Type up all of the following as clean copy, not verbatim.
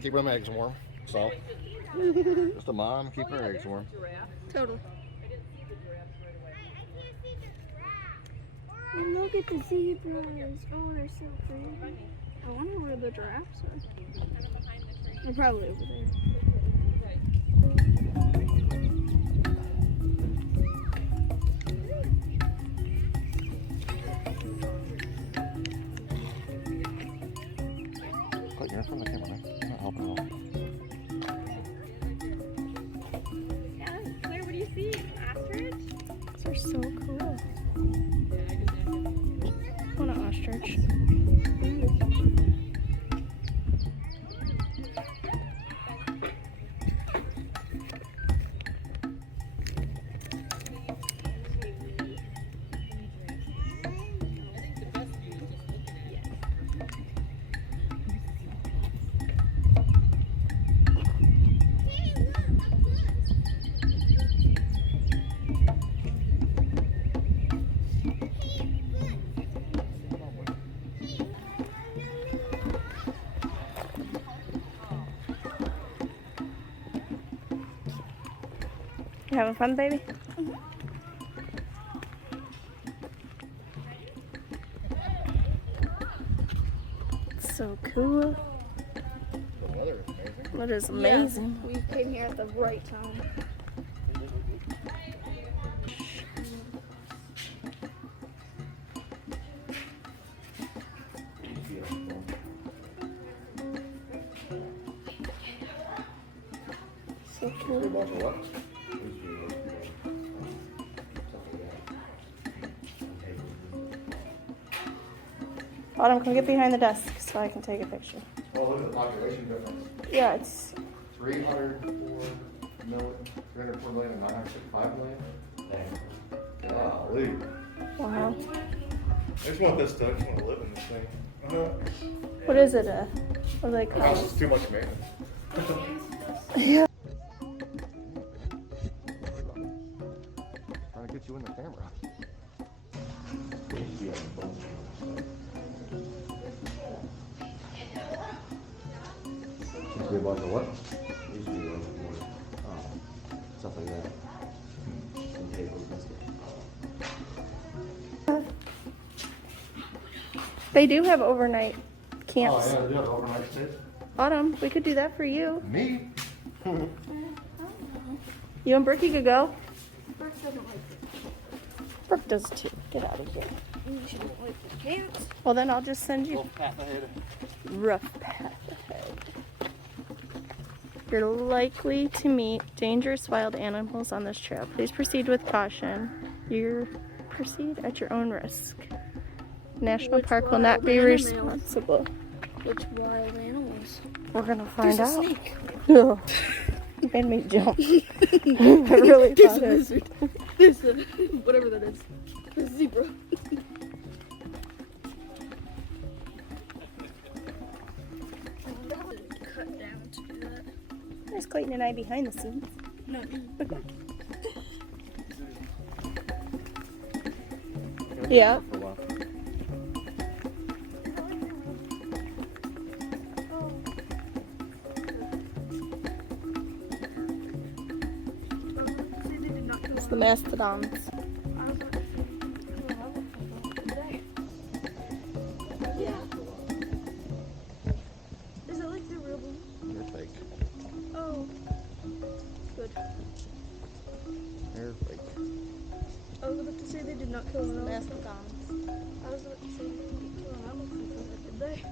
keep them eggs warm. So, just a mom, keep her eggs warm. Totally. Look at the zebras. Oh, they're so pretty. I wonder where the giraffes are. They're probably over there. You're in front of the camera, man. You're not helping at all. Yeah, Claire, what do you see? Ostrich? These are so cool. I want an ostrich. You having fun, baby? Mm-hmm. So cool. The weather is amazing. What is amazing? Yeah, we came here at the right time. So cool. Autumn, come get behind the desk so I can take a picture. Oh, look at the population difference. Yeah, it's 304 million and 965 million. Dang. Golly. wow. I just want this to, I just want to live in this thing. What is it? What do they The call house it? is too much maintenance. Yeah. Trying to get you in the camera. Used to be a bunch of what? Used to be stuff like that. Some tables and stuff. They do have overnight camps. Oh, yeah, they have overnight stays. Autumn, we could do that for you. Me? You and Brookie could go. Brooke doesn't like it. Brooke does too. Get out of here. She doesn't like the camps. Well, then I'll just send you. Rough path ahead. Rough path ahead. You're likely to meet dangerous wild animals on this trail. Please proceed with caution. Proceed at your own risk. National Park will not be responsible. Which wild animals? We're gonna find There's a out. snake. Ugh. You made me jump. I really There's thought a it. lizard. There's a whatever that is. A zebra. Cut down to do that. There's Clayton and I behind the scenes. No. Yeah. For a while. It's the mastodons. Yeah. Is it like the real one? You're fake. Oh. Good. You're fake. I was about to say they did not kill an elephant. Mastodons. I was about to say they didn't kill an elephant, did they?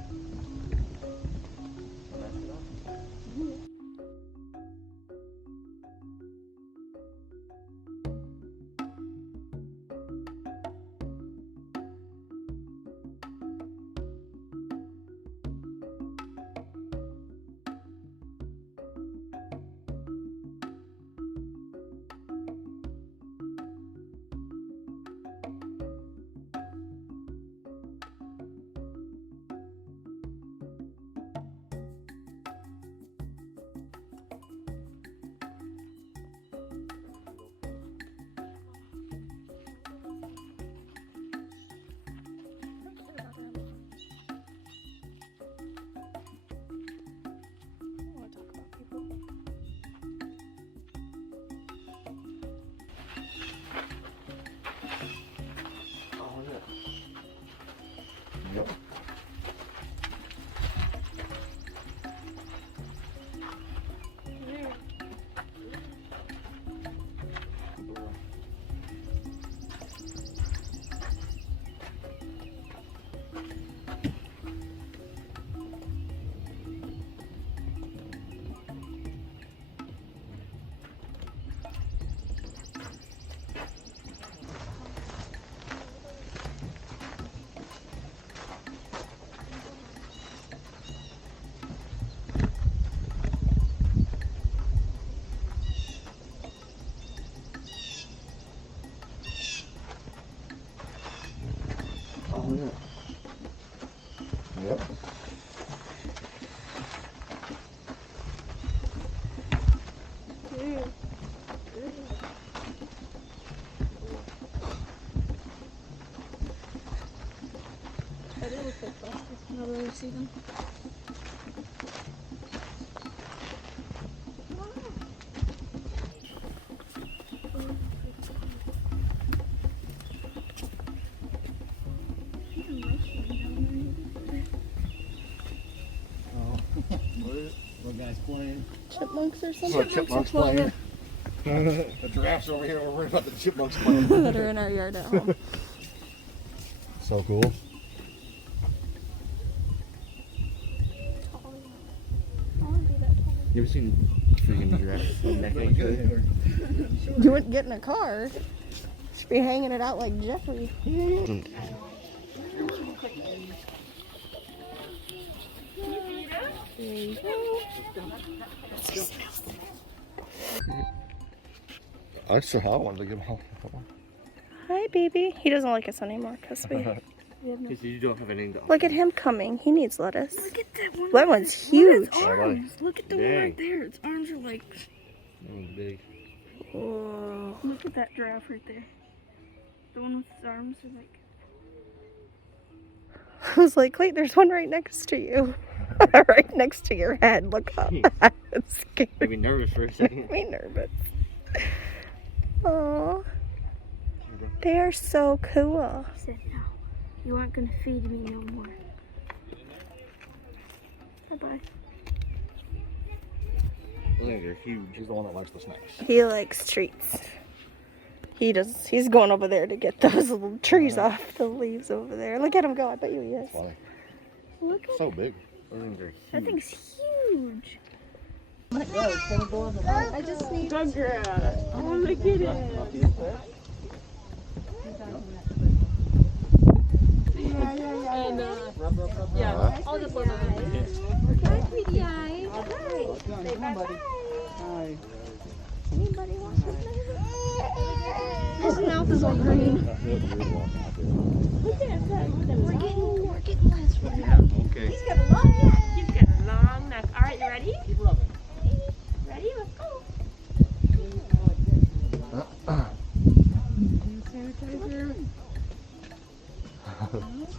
What is it? What guy's playing? Chipmunks or something? What chipmunks playing? The giraffes over here. We're worried about the chipmunks playing. That are in our yard at home. So cool. You ever seen freaking giraffes necking each other? You wouldn't get in a car. Should be hanging it out like Jeffrey. I saw I wanted to give him. Hi, baby. He doesn't like us anymore because we. Because you don't have anything to Look at him coming. He needs lettuce. Look at that one. That one's huge. Arms. Look at the one Dang. right there. Its arms are like. That one's big. Whoa. Look at that giraffe right there. The one with his arms are like. I was like, Clayton, there's one right next to you. Right next to your head. Look up. It's Made scary. me nervous for a second. Me nervous. Oh, they are so cool. He said, no, you aren't gonna feed me no more. Bye bye. Those things are huge. He's the one that likes the snacks. He likes treats. He does. He's going over there to get those little trees off the leaves over there. Look at him go. I bet you he is. Funny. Look at So big. Those things are that huge. thing's huge. I just need. Oh, look at it. And yeah, I'll just let them. Hi, sweetie eyes. Hi. Say bye-bye. Anybody want to play? His mouth is all green. Look at that. We're getting less right now. Okay. He's got a long neck. He's got a long neck. All right, you ready? Ready? Let's go.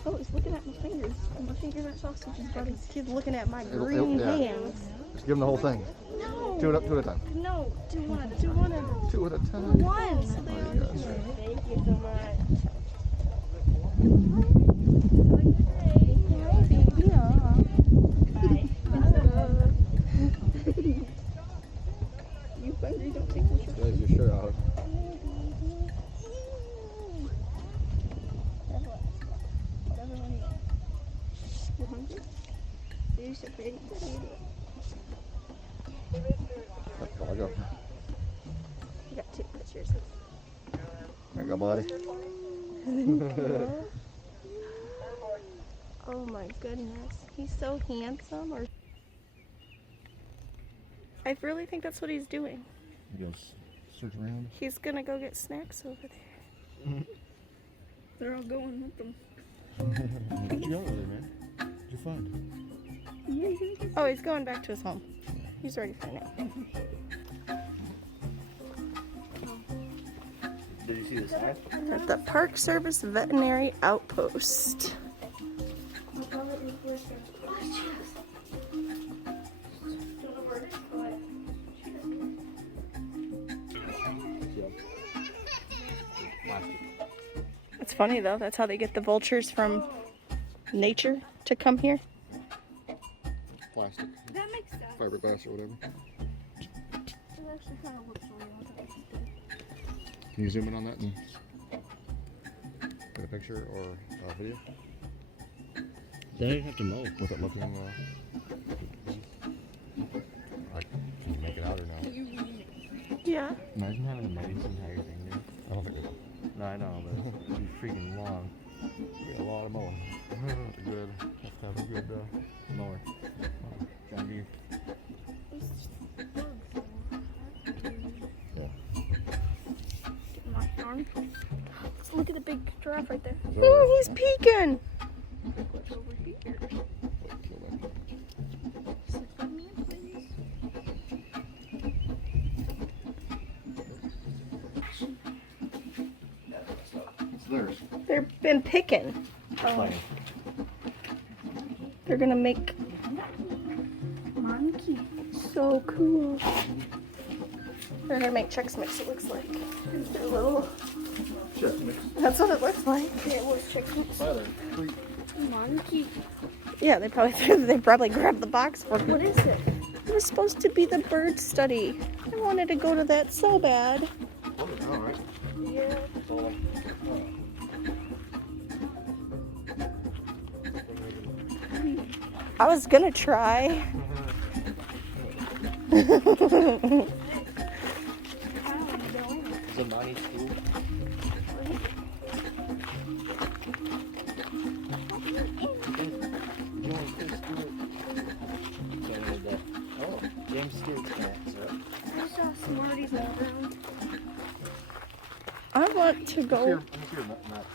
Oh, he's looking at my fingers. My fingers are sausages, buddy. He's looking at my green yeah. hands. Just give him the whole thing. No. Two at a time. No, do one at a time. Two at a time. One. So they Oh, you guys. Thank you so much. You hungry? Don't take my shirt. There's your shirt out. You hungry? You're so pretty. I go. You got two pictures. There you go, buddy. Oh my goodness. He's so handsome. Or I really think that's what he's doing. He goes search around. He's gonna go get snacks over there. They're all going with them. What'd you got over there, man? What'd you find? Oh, he's going back to his home. He's ready for a nap. Did you see the sign? At the Park Service Veterinary Outpost. It's funny though, that's how they get the vultures from nature to come here. Plastic. That makes sense. Fiberglass or whatever. It actually kind of looks real. Can you zoom in on that and get a picture or a video? They have to mow. With it looking like, can you make it out or no? Yeah. Imagine having to mow this entire thing, dude. I don't think we will. No, I know, but it'd be freaking long. A lot of mowing. Good. Have to have a good mower. John Deere. My arm. So look at the big giraffe right there. Is that Oh, he's peeking. What's over here? Kill that. Sit by me, please. It's theirs. They've been picking. Playing. They're gonna make Monkey. so cool. They're gonna make Chex Mix, it looks like. They're little. Check mix. That's what it looks like. It was Chex Mix. Tyler, treat. Monkey. Yeah, they probably grabbed the box for me. What is it? It was supposed to be the bird study. I wanted to go to that so bad. All right. Yeah. I was gonna try. Is it Monty school? Oh, James Stewart's snacks, right? I saw Smarties on the ground. I want to go. Let me see your map.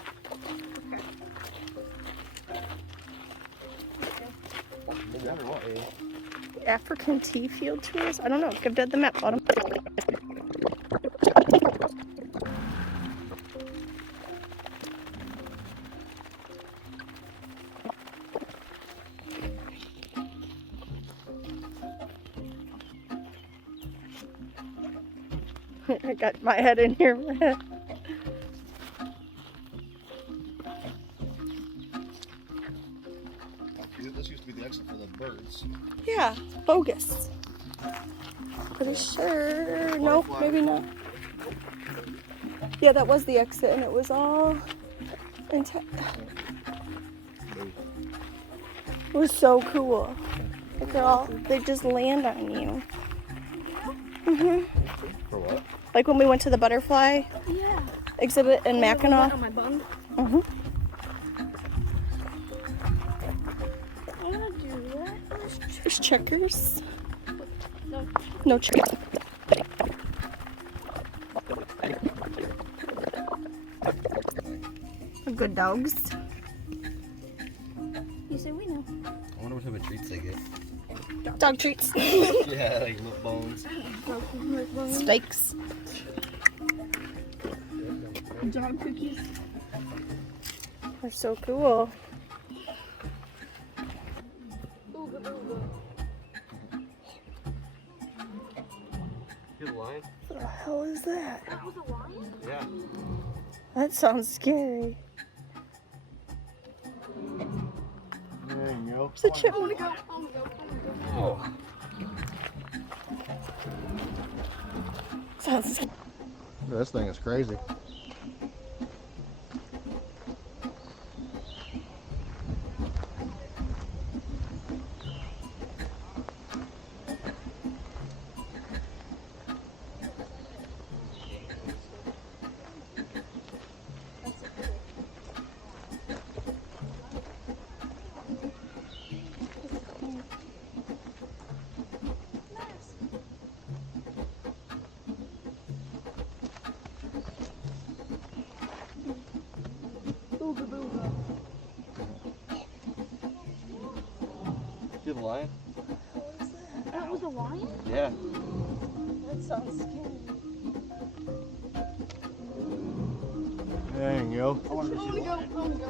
African tea field tours? I don't know. Give Dad the map. Bottom. I got my head in here. This used to be the exit for the birds. Yeah, bogus. Pretty sure. Nope, maybe not. Yeah, that was the exit, and it was all intact. It was so cool. Like they just land on you. For what? Like when we went to the butterfly exhibit in Mackinac. On my bum. I wanna do that. There's checkers. No. No checkers. Good dogs. You say we know. I wonder what type of treats they get. Dog treats. Yeah, like little bones. Steaks. Dog cookies. They're so cool. Here's a lion. What the hell is that? That was a lion? Yeah. That sounds scary. There you go. There's a chipmunk. Oh. Sounds scary. This thing is crazy. See the lion? That was a lion? Yeah. That sounds scary. There you go. I wanted to see the lion.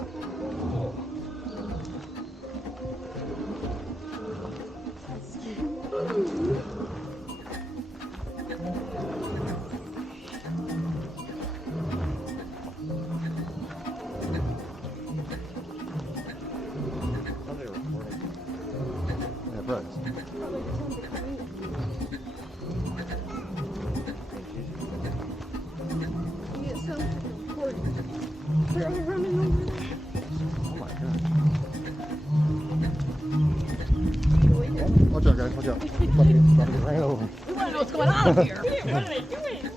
Yeah, right. They're all running over there. Oh my god. Watch out, guys. Watch out. About to get ran over. We want to know what's going on here. What are they doing?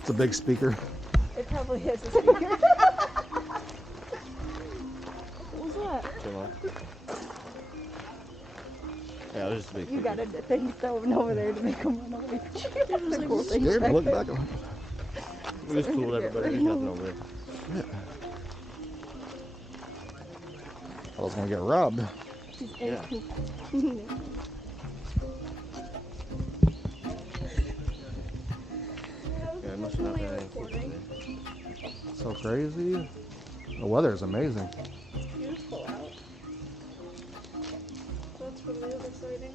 It's a big speaker. It probably is a speaker. What was that? Yeah, there's just a big You got a thing thrown over there to make them run away. That's a cool thing. Scared to look back. We just fooled everybody. There's nothing over there. I was gonna get robbed. Yeah. Yeah, it must have not been any people today. So crazy. The weather is amazing. Beautiful out. That's really exciting.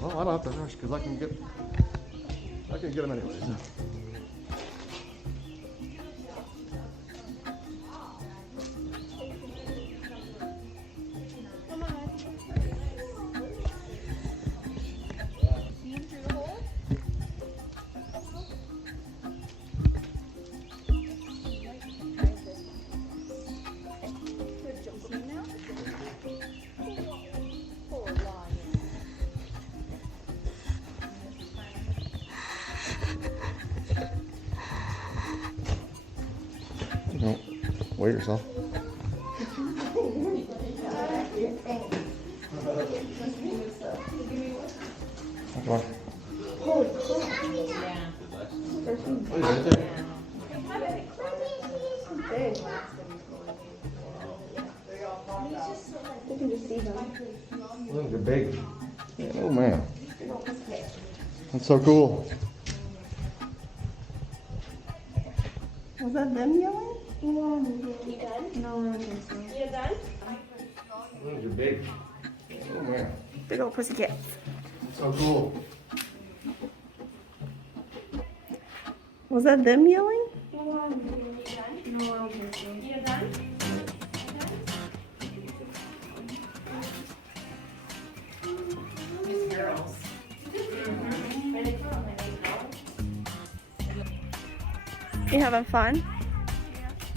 Well, I don't have to rush because I can get them anyways. Weigh yourself. Come on. You can just see them. Look, they're big. Oh man. That's so cool. Was that them yelling? You done? No, I don't think so. You done? Look, they're big. Oh man. Big old pussycat. That's so cool. Was that them yelling? You done? No, I don't think so. You done? You having fun?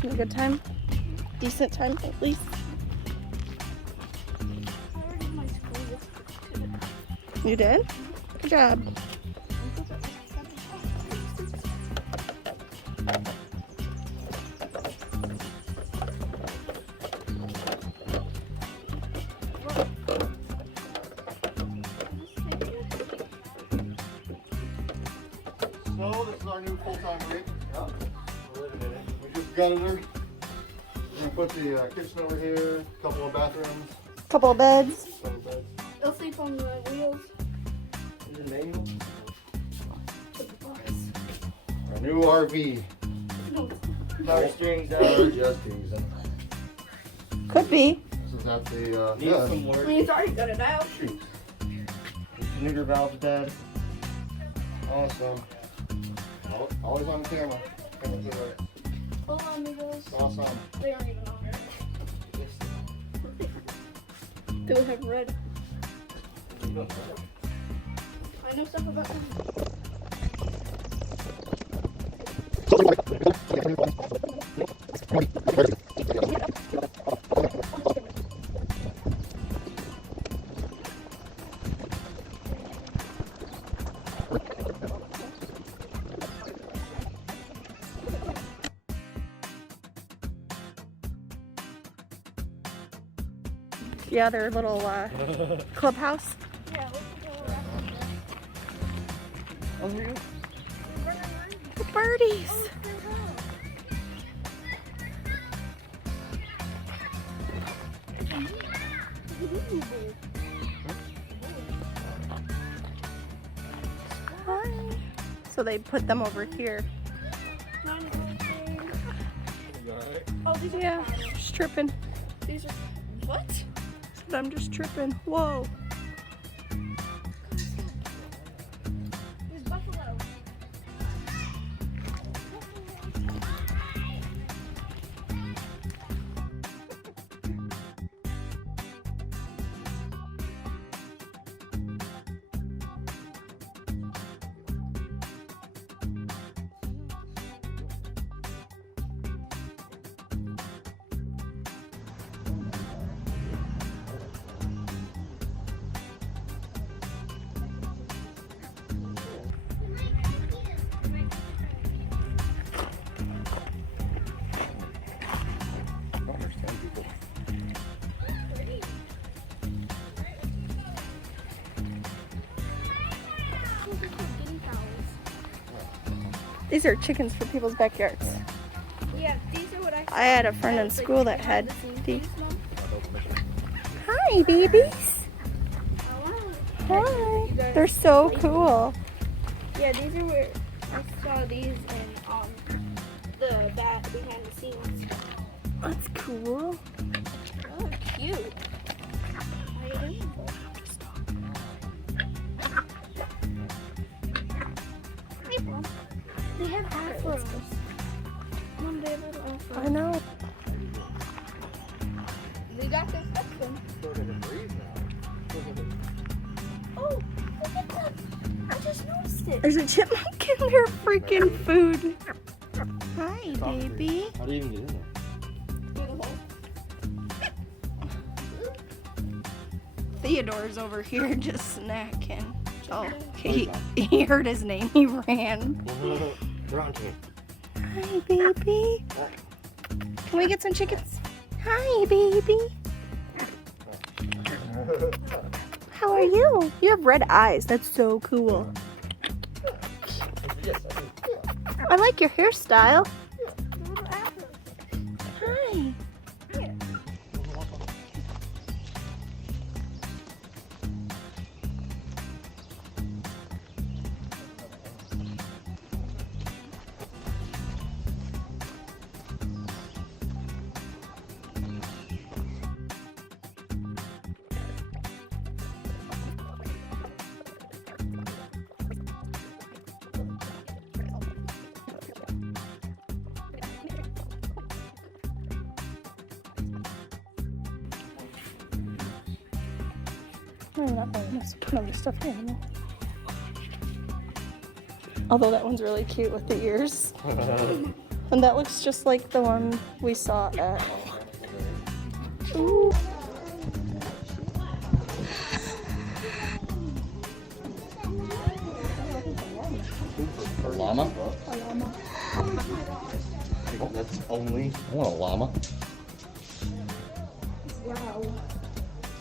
Yeah. A good time? Decent time at least? You did? Good job. So this is our new full-time rig. Yeah. We just gutted her. We're gonna put the kitchen over here, a couple of bathrooms. Couple of beds. Couple of beds. They'll sleep on the wheels. Is it manual? Our new RV. Power steering's We're out. just using. Could be. This is at the Needs some work. It's already got it out. shoot. Nigger valve's dead. Awesome. Always on the camera. Camera's right. Hold on, amigos. Awesome. They aren't even on. Do we have red? I know stuff about them. Yeah, their little clubhouse. Yeah, the birdies. Hi. So they put them over here. Oh, these are Yeah, just tripping. These are what? But I'm just tripping. Whoa. There's buffalo. These are chickens for people's backyards. Yeah, these are what I had a friend in school that had these. Hi, babies. Hi. They're so cool. Yeah, these are where I saw these in the back behind the scenes. That's cool. Oh, cute. How you doing? They have afros. Mom, they have little afros. I know. They got this section. Oh, look at that. I just noticed it. There's a chipmunk in their freaking food. Hi, baby. How do you even get in there? Through the hole. Theodore's over here just snacking. Oh, he heard his name. He ran. They're on to me. Hi, baby. Can we get some chickens? Hi, baby. How are you? You have red eyes. That's so cool. I like your hairstyle. Hi. I'm not going to put on the stuffed animal. Although that one's really cute with the ears. And that looks just like the one we saw at... Ooh. A llama? A llama. That's only. I want a llama. Wow.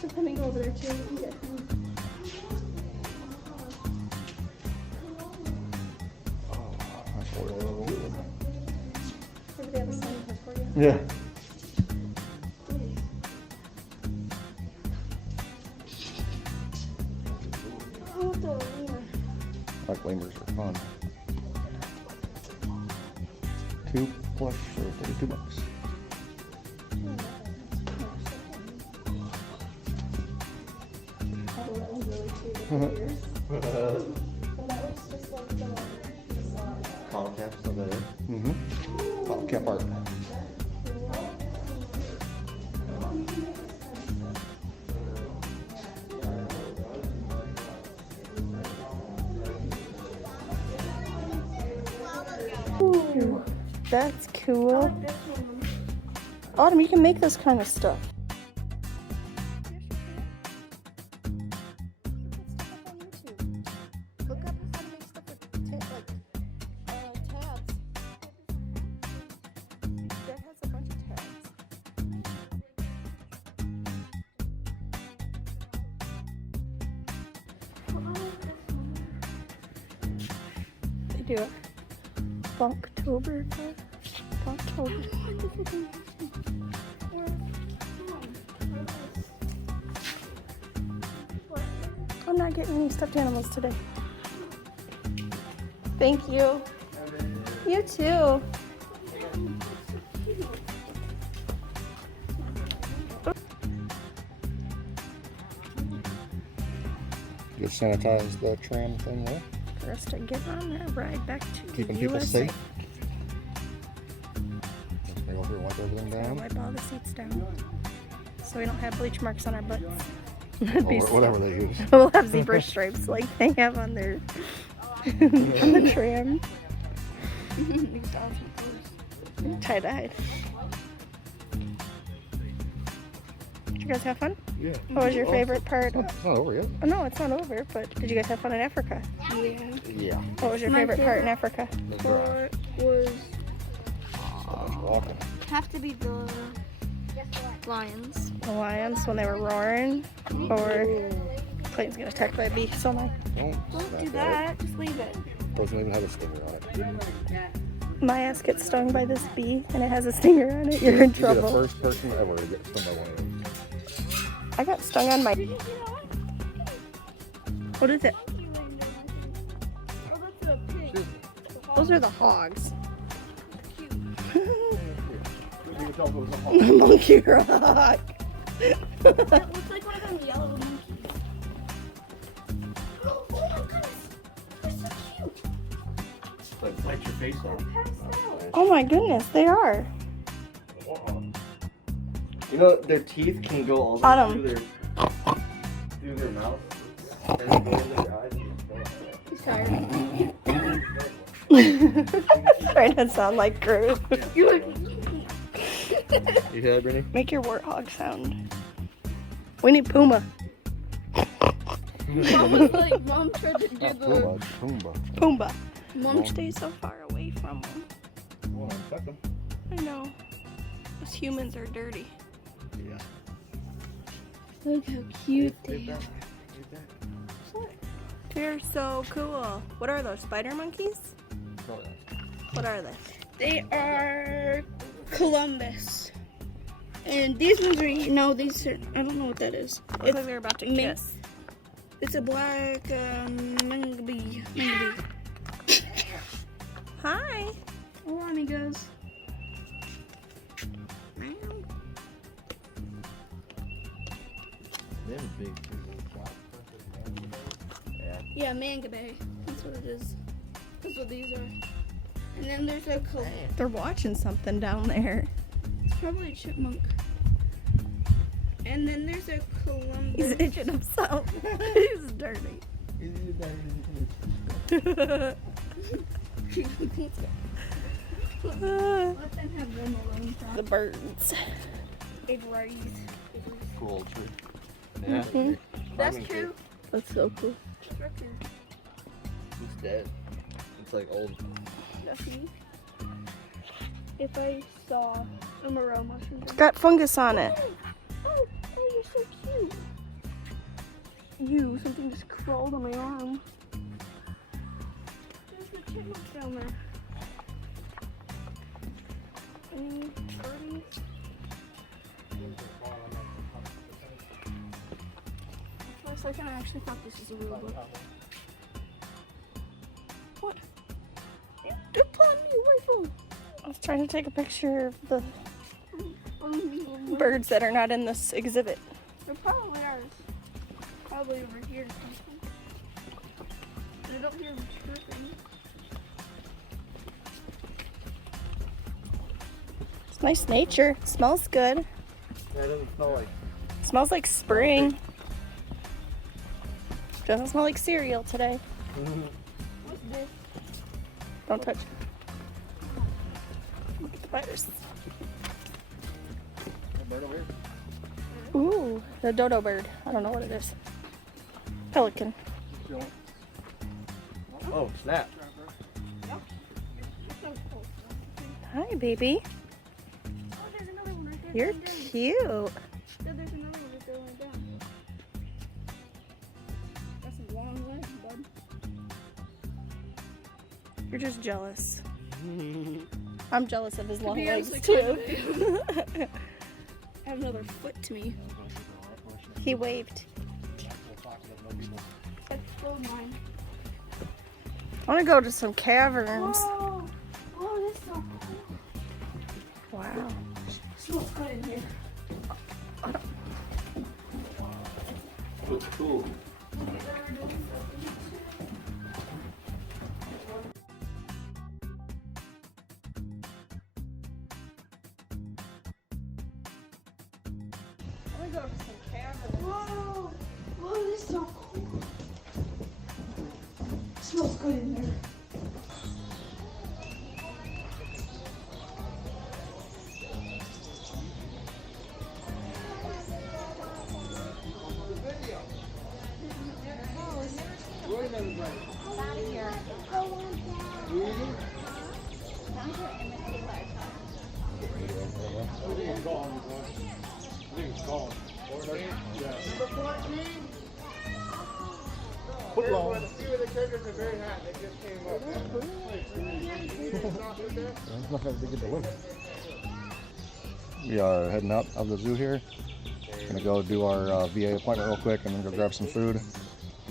So let me go over there too. You can get him. Everybody have a sign up for you? Yeah. Oh, the lemur. Like lemurs are fun. 2 plush for $32. Oh, that one's really cute with the ears. Well, that looks just like the one we saw. Bottle cap still there. Mm-hmm. Bottle cap art. Ooh, that's cool. Autumn, you can make this kind of stuff. Look up how to make stuff with tabs. That has a bunch of tabs. They do it. Funktober. I'm not getting any stuffed animals today. Thank you. You too. You sanitize the tram thing there. For us to get on that ride back to Keeping the people USA. safe. Just gonna go through and wipe everything Gotta down. wipe all the seats down so we don't have bleach marks on our butts. Or whatever they use. We'll have zebra stripes like they have on their on the tram. Tie-dyed. Did you guys have fun? Yeah. What was your favorite part? It's not over yet. Oh, no, it's not over, but did you guys have fun in Africa? Yeah. Yeah. What was your My favorite part in favorite Africa? Part was Walking. have to be the lions. The lions when they were roaring? Or Clayton's gonna attack by a bee, so am I. Don't do that. Just leave it. Doesn't even have a stinger on it. My ass gets stung by this bee and it has a stinger on it. You're in You'd be the trouble. first person ever to get stung by one of those. I got stung on my... What is it? Those are the hogs. You can tell if it was a hawk. Monkey rock. It looks like one of them yellow monkeys. Oh my goodness. They're so cute. Like, light your face off. Oh my goodness, they are. You know, their teeth can go all the Autumn. way through their mouth. And then go into their eyes. He's tired. Trying to sound like Groot. You hear that, Brittany? Make your warthog sound. We need Puma. Mom tried to do the. Pumbaa. Us humans are dirty. Yeah. Look how cute they Get are. back. Get back. They're so cool. What are those, spider monkeys? What are they? They are Columbus. And these ones are, no, these are, I don't know what that is. Looks like they're about to kiss. It's a black mangabee. Hi. Oh, amigos. Them big. Yeah. Yeah, mangabee. That's what it is. That's what these are. And then there's a They're watching something down there. it's probably a chipmunk. And then there's a Columbus. He's itching himself. He's dirty. Let them have them alone. The birds. They've raised. Cool tree. Yeah. Mhm. That's Climbing true. That's so cool. That's raccoon. It's dead. It's like old. That's me. If I saw a morel mushroom. Got fungus on it. Oh, you're so cute. You, something just crawled on my arm. There's the chipmunk down there. Any birdies? For a second, I actually thought this was a real book. What? They're pulling me away from. I was trying to take a picture of the birds that are not in this exhibit. They're probably ours. Probably over here or something. I don't hear them chirping. It's nice nature. It smells good. Yeah, it doesn't smell like. It smells like spring. Doesn't smell like cereal today. What's this? Don't touch it. Look at the spiders. Bird over here. Ooh, the dodo bird. I don't know what it is. Pelican. Oh, snap. It's so cool. Hi, baby. Oh, there's another one right there. You're going down. cute. Yeah, there's another one right there going down. That's some long legs, bud. You're just jealous. I'm jealous of his long be legs honest, too. I have another foot to me. He waved. That's still mine. I want to go to some caverns. Whoa! Oh, that's so cool. Wow. Smells good in here. Looks cool. I want to go to some caverns. Whoa! Whoa, this is so cool. Smells good in here. We are heading out of the zoo here. Gonna go do our VA appointment real quick and then go grab some food.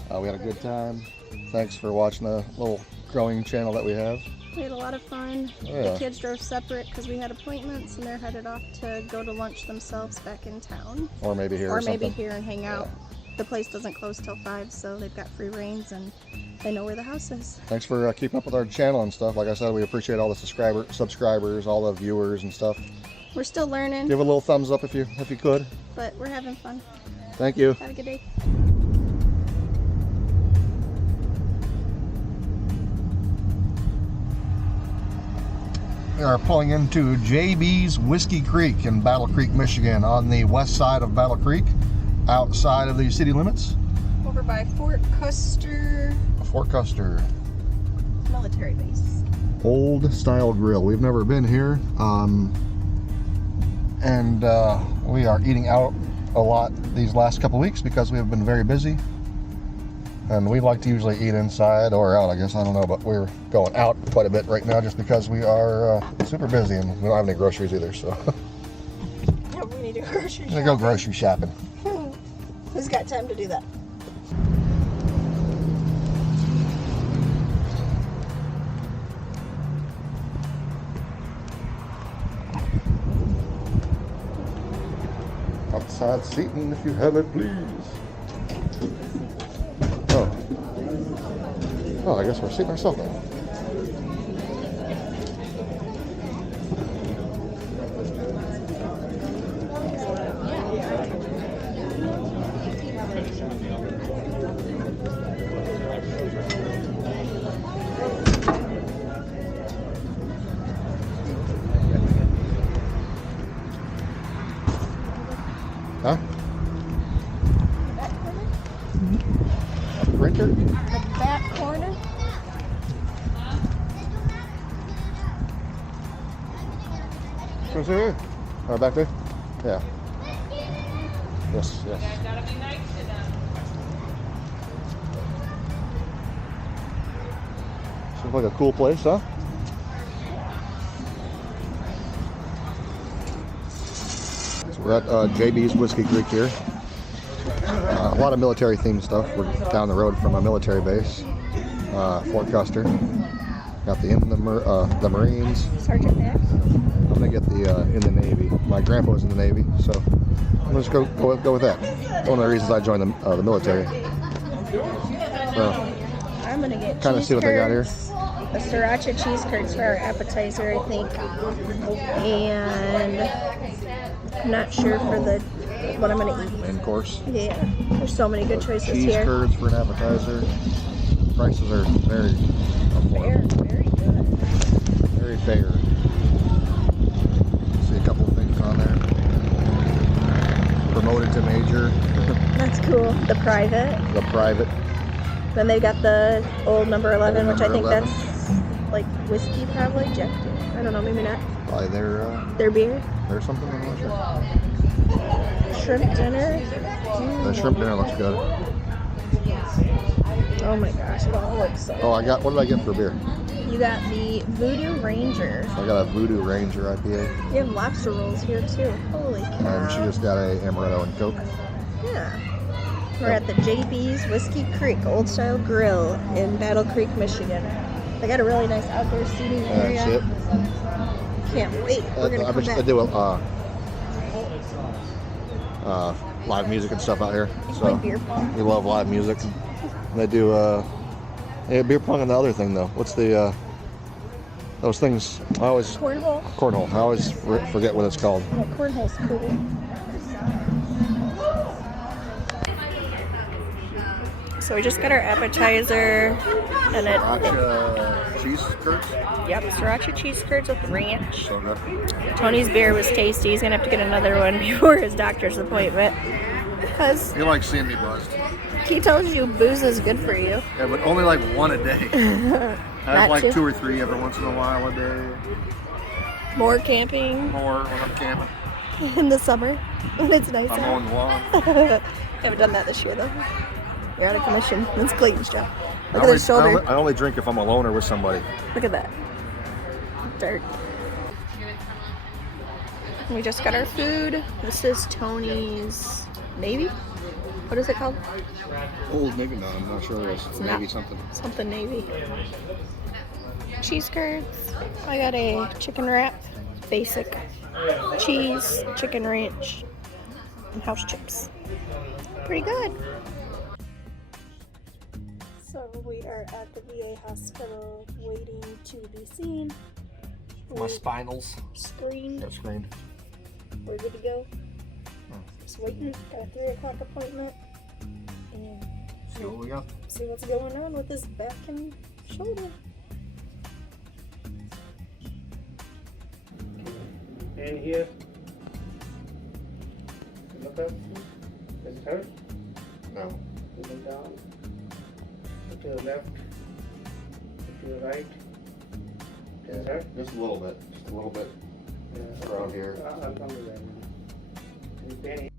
We had a good time. Thanks for watching the little growing channel that we have. We had a lot of fun. Yeah. The kids drove separate because we had appointments and they're headed off to go to lunch themselves back in town. Or maybe here or Or maybe something. here and hang out. The place doesn't close till 5, so they've got free reins and they know where the house is. Thanks for keeping up with our channel and stuff. Like I said, we appreciate all the subscribers, all the viewers and stuff. We're still learning, Give a little thumbs up if you could. but we're having fun. Thank you. Have a good day. We are pulling into JB's Whiskey Creek in Battle Creek, Michigan, on the west side of Battle Creek, outside of the city limits. Over by Fort Custer Fort Custer. military base. Old style grill. We've never been here. and we are eating out a lot these last couple weeks because we have been very busy. And we like to usually eat inside or out, I guess, I don't know, but we're going out quite a bit right now just because we are super busy and we don't have any groceries either, so. Yeah, we need to go grocery I'm gonna go grocery shopping. Who's got time to do that? Outside seating if you have it, please. Oh, I guess we're seating ourselves now. Huh? A printer? The back corner? What's there? Oh, back there? Yeah. Yes, yes. Seems like a cool place, huh? So we're at JB's Whiskey Creek here. A lot of military themed stuff. We're down the road from a military base, Fort Custer. Got the Marines. Sergeant Max? I'm gonna get the in the Navy. My grandpa was in the Navy, so I'm gonna just go with that. One of the reasons I joined the military. So I'm gonna get kind of see what they got here. The sriracha cheese curds for our appetizer, I think, and I'm not sure for what I'm gonna eat. Main course. Yeah, there's so many good choices Cheese here. curds for an appetizer. Prices are very Fair, affordable. very good. Very fair. See a couple of things on there. Promoted to major. That's cool. The private. The private. Then they got the old number 11, which I Number think 11. that's like whiskey, probably. Jack. I don't know, maybe not. Probably Their beer. there's something, I'm not sure. Shrimp dinner. The shrimp dinner looks good. Oh my gosh, it all looks so. Oh, what did I get for beer? You got the Voodoo Ranger. So I got a Voodoo Ranger IPA. You have lobster rolls here too. Holy cow. And she just got a Amaretto and Coke. Yeah. We're at the JB's Whiskey Creek Old Style Grill in Battle Creek, Michigan. They got a really nice outdoor seating area. That's it. Can't wait. We're gonna come back. I do live music and stuff out here. So Like beer pong. we love live music. And they do beer pong and the other thing though. What's the those things? I always Cornhole. cornhole. I always forget what it's called. Yeah, cornhole's cool. So we just got our appetizer and it. Sriracha cheese curds. Yep, sriracha cheese curds with ranch. So good. Tony's beer was tasty. He's gonna have to get another one before his doctor's appointment because You like seeing me buzzed? he tells you booze is good for you. Yeah, but only like one a day. I Not have like two. 2 or 3 every once in a while a day. More camping More when I'm camping. in the summer when it's nice I'm out. on the lawn. Haven't done that this year though. You're out of commission. That's Clayton's job. Look I at his only- shoulder. I only drink if I'm alone or with somebody. Look at that. Dirt. We just got our food. This is Tony's Navy. What is it called? Old Navy, no, I'm not sure. It's not. Navy something. Something Navy. Cheese curds. I got a chicken wrap. Basic. Cheese, chicken ranch, and house chips. Pretty good. So we are at the VA hospital waiting to be seen. My spinals. Screened. That screen. We're good to go. Just waiting. Got a 3 o'clock appointment. And See what we got. see what's going on with his back and shoulder. And here. Look up. Does it hurt? No. Look down. To your left. To your right. Does it hurt? Just a little bit. Just a little bit Yeah. around here. I'll come to that. Danny.